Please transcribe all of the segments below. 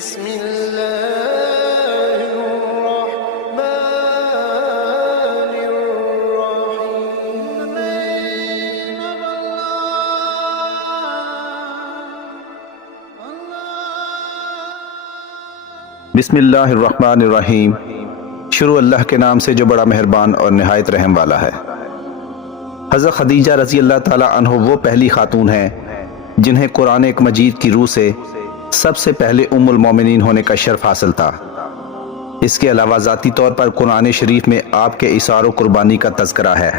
بسم الله الرحمن الرحيم. بسم اللہ الرحمن الرحیم. شروع اللہ کے نام سے جو بڑا مہربان اور نہایت رحم والا ہے. حضرت خدیجہ رضی اللہ تعالی عنہ وہ پہلی خاتون ہیں جنہیں قرآن مجید کی روح سے سب سے پہلے ام المومنین ہونے کا شرف حاصل تھا. اس کے علاوہ ذاتی طور پر قرآن شریف میں آپ کے اثار و قربانی کا تذکرہ ہے.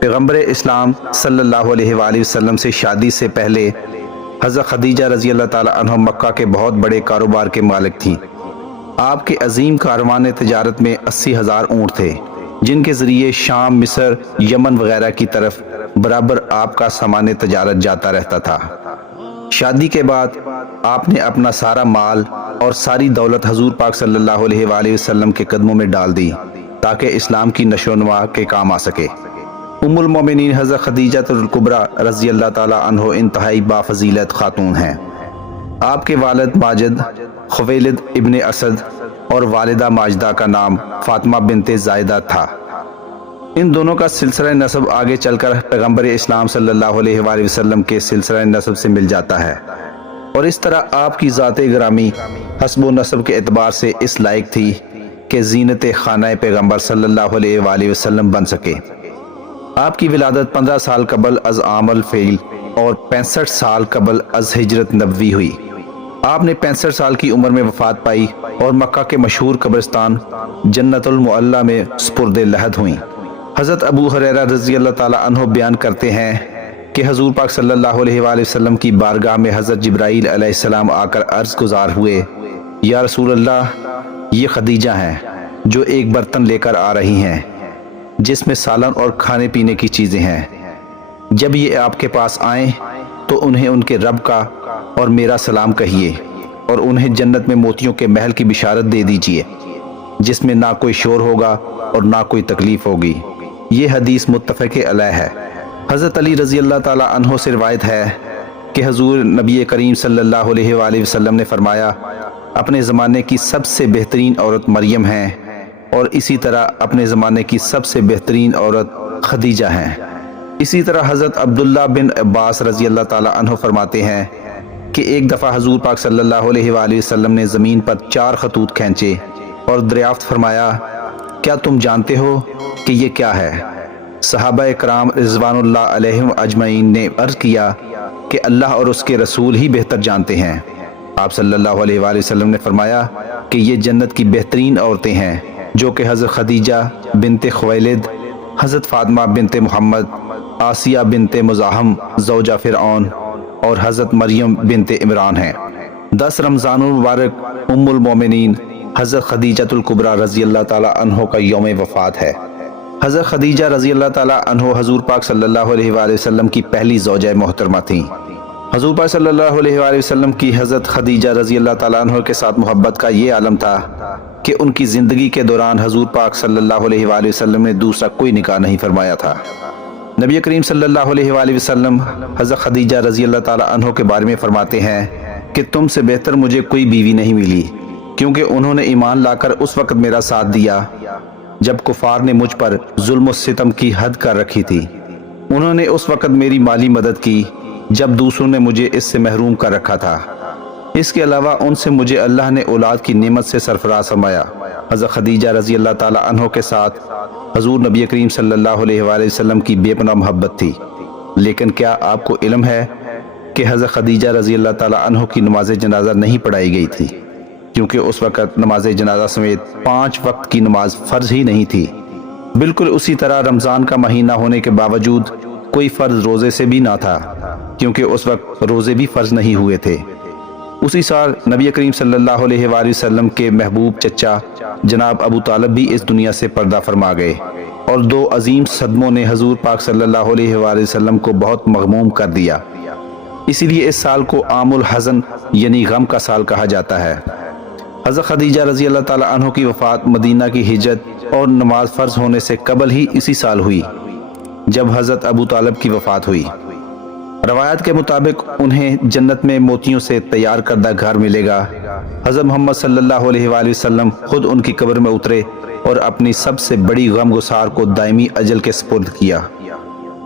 پیغمبر اسلام صلی اللہ علیہ وآلہ وسلم سے شادی سے پہلے حضرت خدیجہ رضی اللہ تعالی عنہ مکہ کے بہت بڑے کاروبار کے مالک تھیں. آپ کے عظیم کاروان تجارت میں 80,000 اونٹ تھے جن کے ذریعے شام، مصر، یمن وغیرہ کی طرف برابر آپ کا سامان تجارت جاتا رہتا تھا. شادی کے بعد آپ نے اپنا سارا مال اور ساری دولت حضور پاک صلی اللہ علیہ وآلہ وسلم کے قدموں میں ڈال دی تاکہ اسلام کی نشو و نما کے کام آ سکے. ام المومنین حضرت خدیجہ الکبریٰ رضی اللہ تعالی عنہ انتہائی بافضیلت خاتون ہیں. آپ کے والد ماجد خویلد ابن اسد اور والدہ ماجدہ کا نام فاطمہ بنت زائدہ تھا. ان دونوں کا سلسلہ نسب آگے چل کر پیغمبر اسلام صلی اللہ علیہ وآلہ وسلم کے سلسلہ نسب سے مل جاتا ہے، اور اس طرح آپ کی ذات گرامی حسب و نسب کے اعتبار سے اس لائق تھی کہ زینت خانہ پیغمبر صلی اللہ علیہ وآلہ وسلم بن سکے. آپ کی ولادت 15 سال قبل از عام الفیل اور 65 سال قبل از ہجرت نبوی ہوئی. آپ نے 65 سال کی عمر میں وفات پائی اور مکہ کے مشہور قبرستان جنت المعلی میں سپرد لحد ہوئیں. حضرت ابو ہریرہ رضی اللہ تعالی عنہ بیان کرتے ہیں کہ حضور پاک صلی اللہ علیہ وآلہ وسلم کی بارگاہ میں حضرت جبرائیل علیہ السلام آ کر عرض گزار ہوئے، یا رسول اللہ، یہ خدیجہ ہیں جو ایک برتن لے کر آ رہی ہیں جس میں سالن اور کھانے پینے کی چیزیں ہیں. جب یہ آپ کے پاس آئیں تو انہیں ان کے رب کا اور میرا سلام کہیے، اور انہیں جنت میں موتیوں کے محل کی بشارت دے دیجیے جس میں نہ کوئی شور ہوگا اور نہ کوئی تکلیف ہوگی. یہ حدیث متفق علیہ ہے. حضرت علی رضی اللہ تعالی عنہ سے روایت ہے کہ حضور نبی کریم صلی اللہ علیہ وآلہ وسلم نے فرمایا، اپنے زمانے کی سب سے بہترین عورت مریم ہیں، اور اسی طرح اپنے زمانے کی سب سے بہترین عورت خدیجہ ہیں. اسی طرح حضرت عبداللہ بن عباس رضی اللہ تعالی عنہ فرماتے ہیں کہ ایک دفعہ حضور پاک صلی اللہ علیہ وآلہ وسلم نے زمین پر 4 خطوط کھینچے اور دریافت فرمایا، کیا تم جانتے ہو کہ یہ کیا ہے؟ صحابہ کرام رضوان اللہ علیہم اجمعین نے عرض کیا کہ اللہ اور اس کے رسول ہی بہتر جانتے ہیں. آپ صلی اللہ علیہ وآلہ وسلم نے فرمایا کہ یہ جنت کی بہترین عورتیں ہیں جو کہ حضرت خدیجہ بنت خویلد، حضرت فاطمہ بنت محمد، آسیہ بنت مزاحم زوجہ فرعون، اور حضرت مریم بنت عمران ہیں. 10 رمضان المبارک ام المومنین حضرت خدیجہ الکبریٰ رضی اللہ تعالی عنہ کا یوم وفات ہے. حضرت خدیجہ رضی اللہ تعالی عنہ حضور پاک صلی اللہ علیہ وآلہ وسلم کی پہلی زوجہ محترمہ تھیں. حضور پاک صلی اللہ علیہ وآلہ وسلم کی حضرت خدیجہ رضی اللہ تعالی عنہ کے ساتھ محبت کا یہ عالم تھا کہ ان کی زندگی کے دوران حضور پاک صلی اللہ علیہ وآلہ وسلم نے دوسرا کوئی نکاح نہیں فرمایا تھا. نبی کریم صلی اللہ علیہ وآلہ وسلم حضرت خدیجہ رضی اللہ تعالی عنہ کے بارے میں فرماتے ہیں کہ تم سے بہتر مجھے کوئی بیوی نہیں ملی، کیونکہ انہوں نے ایمان لا کر اس وقت میرا ساتھ دیا جب کفار نے مجھ پر ظلم و ستم کی حد کر رکھی تھی. انہوں نے اس وقت میری مالی مدد کی جب دوسروں نے مجھے اس سے محروم کر رکھا تھا. اس کے علاوہ ان سے مجھے اللہ نے اولاد کی نعمت سے سرفراز فرمایا. حضرت خدیجہ رضی اللہ تعالی عنہ کے ساتھ حضور نبی کریم صلی اللہ علیہ وآلہ وسلم کی بے پناہ محبت تھی. لیکن کیا آپ کو علم ہے کہ حضرت خدیجہ رضی اللہ تعالی عنہ کی نماز جنازہ نہیں پڑھائی گئی تھی، کیونکہ اس وقت نماز جنازہ سمیت 5 وقت کی نماز فرض ہی نہیں تھی. بالکل اسی طرح رمضان کا مہینہ ہونے کے باوجود کوئی فرض روزے سے بھی نہ تھا، کیونکہ اس وقت روزے بھی فرض نہیں ہوئے تھے. اسی سال نبی کریم صلی اللہ علیہ وآلہ وسلم کے محبوب چچا جناب ابو طالب بھی اس دنیا سے پردہ فرما گئے، اور 2 عظیم صدموں نے حضور پاک صلی اللہ علیہ وآلہ وسلم کو بہت مغموم کر دیا. اسی لیے اس سال کو عام الحزن یعنی غم کا سال کہا جاتا ہے. حضرت خدیجہ رضی اللہ تعالی عنہ کی وفات مدینہ کی ہجرت اور نماز فرض ہونے سے قبل ہی اسی سال ہوئی جب حضرت ابو طالب کی وفات ہوئی. روایات کے مطابق انہیں جنت میں موتیوں سے تیار کردہ گھر ملے گا۔ حضرت محمد صلی اللہ علیہ وآلہ وسلم خود ان کی قبر میں اترے اور اپنی سب سے بڑی غم گسار کو دائمی اجل کے سپرد کیا۔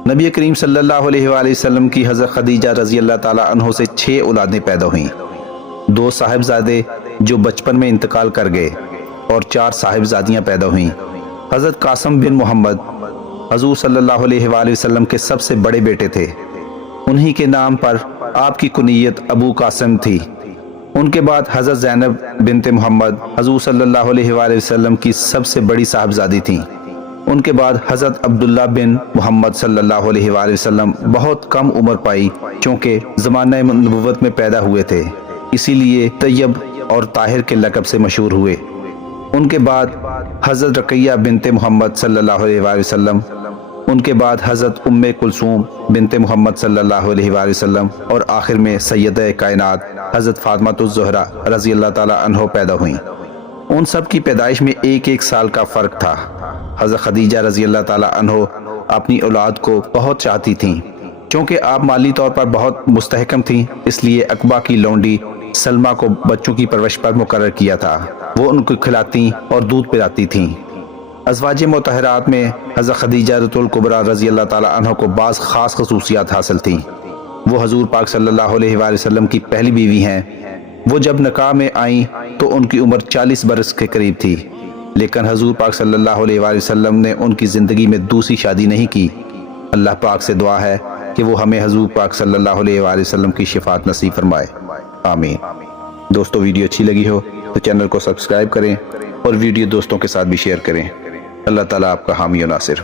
نبی کریم صلی اللہ علیہ وآلہ وسلم کی حضرت خدیجہ رضی اللہ تعالی عنہ سے 6 اولادیں پیدا ہوئیں، 2 صاحبزادے جو بچپن میں انتقال کر گئے اور 4 صاحبزادیاں پیدا ہوئیں۔ حضرت قاسم بن محمد حضور صلی اللہ علیہ وآلہ وسلم کے سب سے بڑے بیٹے تھے، انہی کے نام پر آپ کی کنیت ابو قاسم تھی۔ ان کے بعد حضرت زینب بنت محمد حضور صلی اللہ علیہ وآلہ وسلم کی سب سے بڑی صاحبزادی تھیں۔ ان کے بعد حضرت عبداللہ بن محمد صلی اللہ علیہ وآلہ وسلم بہت کم عمر پائی، چونکہ زمانہ نبوت میں پیدا ہوئے تھے، اسی لیے طیب اور طاہر کے لقب سے مشہور ہوئے۔ ان کے بعد حضرت رقیہ بنت محمد صلی اللہ علیہ وآلہ وسلم، ان کے بعد حضرت ام کلثوم بنت محمد صلی اللہ علیہ وآلہ وسلم، اور آخر میں سیدہ کائنات حضرت فاطمہ الزہرا رضی اللہ تعالی عنہ پیدا ہوئیں۔ ان سب کی پیدائش میں 1 سال کا فرق تھا۔ حضرت خدیجہ رضی اللہ تعالی عنہ اپنی اولاد کو بہت چاہتی تھیں، چونکہ آپ مالی طور پر بہت مستحکم تھیں، اس لیے عقبہ کی لونڈی سلمہ کو بچوں کی پرورش پر مقرر کیا تھا۔ وہ ان کو کھلاتی اور دودھ پلاتی تھیں۔ ازواج مطہرات میں حضرت خدیجہ الکبریٰ رضی اللہ تعالی عنہ کو بعض خاص خصوصیات حاصل تھیں۔ وہ حضور پاک صلی اللہ علیہ وآلہ وسلم کی پہلی بیوی ہیں۔ وہ جب نکاح میں آئیں تو ان کی عمر 40 برس کے قریب تھی، لیکن حضور پاک صلی اللہ علیہ وآلہ وسلم نے ان کی زندگی میں دوسری شادی نہیں کی۔ اللہ پاک سے دعا ہے کہ وہ ہمیں حضور پاک صلی اللہ علیہ وآلہ وسلم کی شفاعت نصیب فرمائے، آمین۔ دوستو، ویڈیو اچھی لگی ہو تو چینل کو سبسکرائب کریں اور ویڈیو دوستوں کے ساتھ بھی شیئر کریں۔ اللہ تعالیٰ آپ کا حامی و ناصر۔